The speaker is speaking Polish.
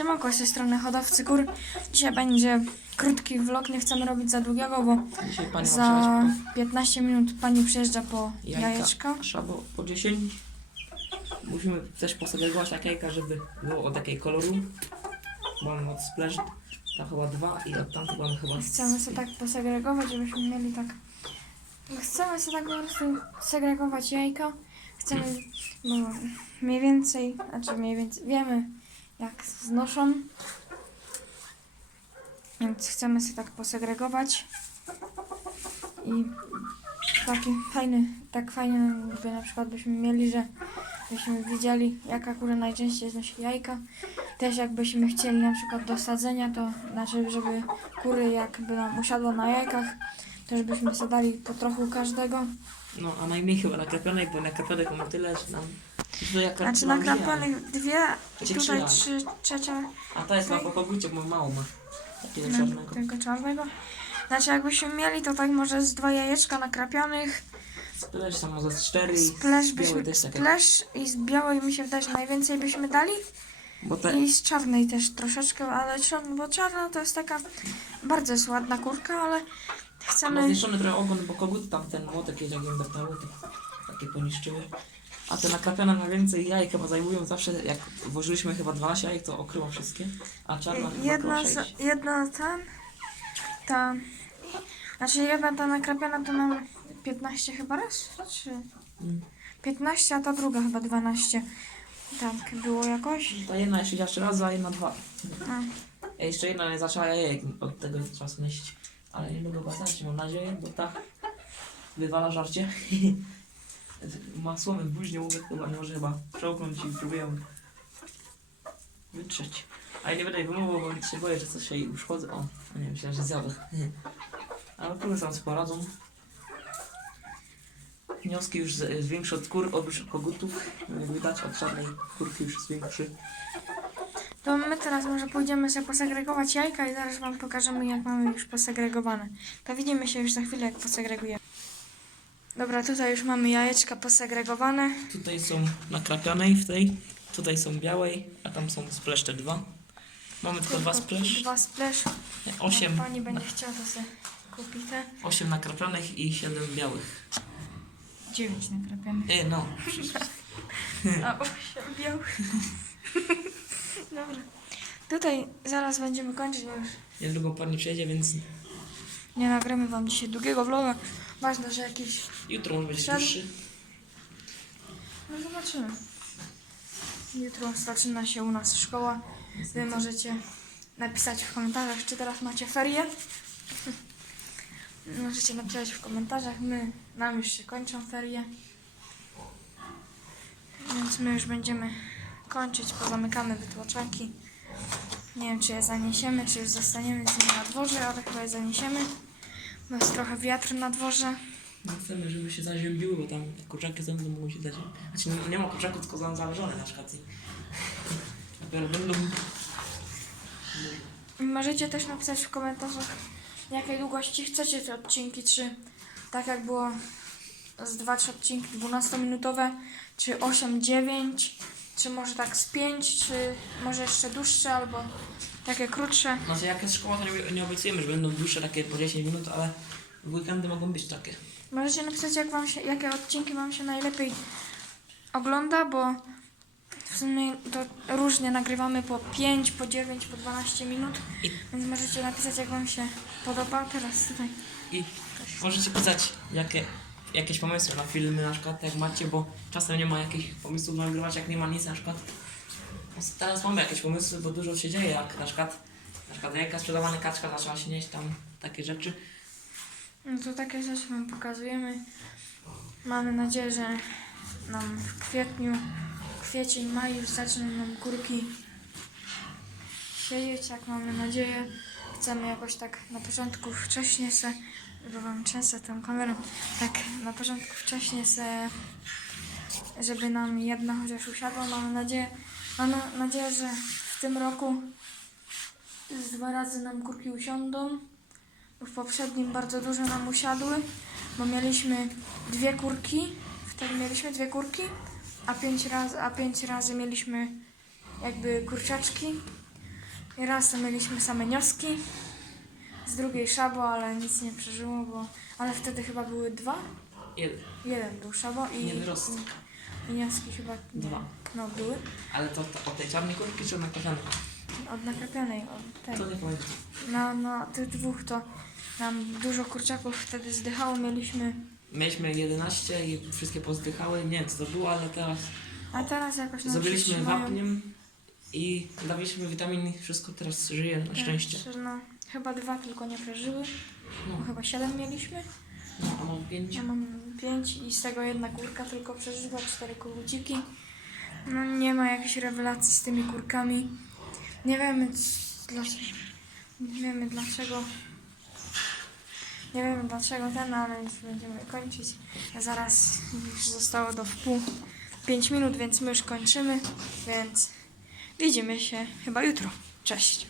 Siemanko, z tej strony hodowcy kur. Dzisiaj będzie krótki vlog, nie chcemy robić za długiego, bo Dzisiaj pani ma za przelać 15 minut pani przyjeżdża po po jajka. jajeczka. Trzeba było po 10. Musimy też posegregować tak jajka, żeby było od takiej koloru. Mamy od splash tam chyba dwa i od tamtego mamy chyba... Chcemy sobie tak posegregować, żebyśmy mieli tak... Chcemy sobie tak po prostu segregować jajka. Chcemy, bo mniej więcej, znaczy mniej więcej wiemy jak znoszą. Więc chcemy sobie tak posegregować. I taki fajny, tak fajnie by na przykład byśmy mieli, że byśmy widzieli jaka kura najczęściej znosi jajka. Też jakbyśmy chcieli na przykład do sadzenia, to znaczy żeby kury jakby nam usiadło na jajkach, to żebyśmy zadali po trochu każdego. No, a najmniej chyba nakrapionek, bo nakrapionek mamy tyle, że nam... Znaczy nam nakrapanych dwie Czy tutaj trzy trzecia A ta jest chyba po kogucie, bo mało ma. Takiego no, czarnego. tego czarnego. Znaczy jakbyśmy mieli to tak może z dwa jajeczka nakrapionych, Splash tam może z cztery i z białej byśmy, też takie. splash i z białej mi się wydaje, że najwięcej byśmy dali. Bo te... I z czarnej też troszeczkę, ale czarna, bo czarna to jest taka bardzo jest ładna kurka, ale chcemy... zniszczony trochę ogon, bo kogut tam ten młotek jedzie, jak ją deptały, to takie poniszczyły. A te nakrapione na więcej jajek chyba zajmują zawsze, jak włożyliśmy chyba 12 jajek, to okryło wszystkie, a czarna chyba Jedna, okryła z, jedna ten, ta, znaczy jedna ta nakrapiana to nam 15 chyba raz, czy Mm. 15, a ta druga chyba 12. Tak, było jakoś. Ta jedna jeszcze jeszcze raz, a jedna dwa. A, jeszcze jedna nie zaczęła jajek od tego czasu nosić. Ale niedługo bazać, mam nadzieję, bo ta wywala żarcie. Ma słomy w buźnie, mówię, chyba nie może chyba przełknąć i próbuję wytrzeć. A ja nie będę jej wymówił, bo się boję, że coś jej uszkodzę. O, nie, myślałem, że zjadę. Ale kurde sam sobie poradzą. Wnioski już z, z większe od kur, od kogutów. Widać, od czarnej kurki już jest większy. to my teraz może pójdziemy sobie posegregować jajka i zaraz wam pokażemy jak mamy już posegregowane. To widzimy się już za chwilę jak posegregujemy. Dobra, tutaj już mamy jajeczka posegregowane. Tutaj są nakrapianej w tej, tutaj są białej, a tam są splash te dwa. Mamy tylko dwa splash, Dwa splash. osiem, Jak pani będzie chciała, to sobie kupi te. osiem nakrapianych i siedem białych. Dziewięć nakrapianych. E, no, A osiem białych. Dobra. Tutaj zaraz będziemy kończyć, bo już niedługo pani przyjedzie, więc nie nagramy wam dzisiaj długiego vloga. Ważne, że jakiś... jutro może być Siedem. dłuższy. No zobaczymy. Jutro zaczyna się u nas szkoła. Wy możecie napisać w komentarzach, czy teraz macie ferie. Możecie napisać w komentarzach. My, nam już się kończą ferie. Więc my już będziemy kończyć, pozamykamy wytłaczaki. Nie wiem, czy je zaniesiemy, czy już zostaniemy z nimi na dworze, ale chyba je zaniesiemy. Bo jest trochę wiatr na dworze. No chcemy, żeby się zaziębiły, bo tam jak kurczaki to mogą się zaziębić. Znaczy nie, nie ma kurczaków, tylko są zależone na przykład. I dopiero będą... Możecie też napisać w komentarzach, jakiej długości chcecie te odcinki, czy tak jak było z 2-3 odcinki 12-minutowe, czy 8-9, czy może tak z 5, czy może jeszcze dłuższe, albo takie krótsze. Znaczy jak jest szkoła, to nie, nie obiecujemy, że będą dłuższe takie po 10 minut, ale w weekendy mogą być takie. Możecie napisać, jak wam się, jakie odcinki Wam się najlepiej ogląda, bo sumie to różnie nagrywamy po 5, po 9, po 12 minut, I- więc możecie napisać, jak Wam się podoba. Teraz tutaj I możecie pisać jakie, jakieś pomysły na filmy na przykład, jak macie, bo czasem nie ma jakichś pomysłów na nagrywać, jak nie ma nic na przykład. Teraz mamy jakieś pomysły, bo dużo się dzieje, jak na przykład, na przykład jajka sprzedawane, kaczka zaczęła się nieść tam, takie rzeczy. No to takie rzeczy Wam pokazujemy. Mamy nadzieję, że nam w kwietniu, kwiecień, maj już zaczną nam kurki siedzieć, jak mamy nadzieję. Chcemy jakoś tak na początku wcześnie se, bo Wam często tą kamerą, tak na początku wcześnie se, żeby nam jedna chociaż usiadła. Mamy nadzieję, mamy nadzieję, że w tym roku z dwa razy nam kurki usiądą. W poprzednim bardzo dużo nam usiadły, bo mieliśmy dwie kurki. Wtedy mieliśmy dwie kurki, a pięć razy, a pięć razy mieliśmy jakby kurczaczki. I raz to mieliśmy same nioski. Z drugiej szabo, ale nic nie przeżyło, bo... Ale wtedy chyba były dwa? Jeden. Jeden był szabo i... Nie wyrosł. I nioski chyba... Dwa. No, były. Ale to, to od tej czarnej kurki czy od nakrapianej? Od nakrapionej, od tej. To nie pamiętam. Na, na tych dwóch to nam dużo kurczaków wtedy zdychało. Mieliśmy... Mieliśmy 11 i wszystkie pozdychały. Nie wiem co to było, ale teraz A teraz jakoś nam się zrobiliśmy trzymają. wapniem i dawaliśmy witaminy. Wszystko teraz żyje na szczęście. Tak, No, chyba dwa tylko nie przeżyły. No, Bo chyba siedem mieliśmy. no a mam 5. Ja mam pięć i z tego jedna kurka tylko przeżyła, cztery koguciki. No nie ma jakiejś rewelacji z tymi kurkami. Nie wiemy c- dlaczego. Nie wiemy dlaczego. Nie wiemy dlaczego ten, ale już będziemy kończyć. Zaraz już zostało do wpół 5 minut, więc my już kończymy. Więc widzimy się chyba jutro. Cześć.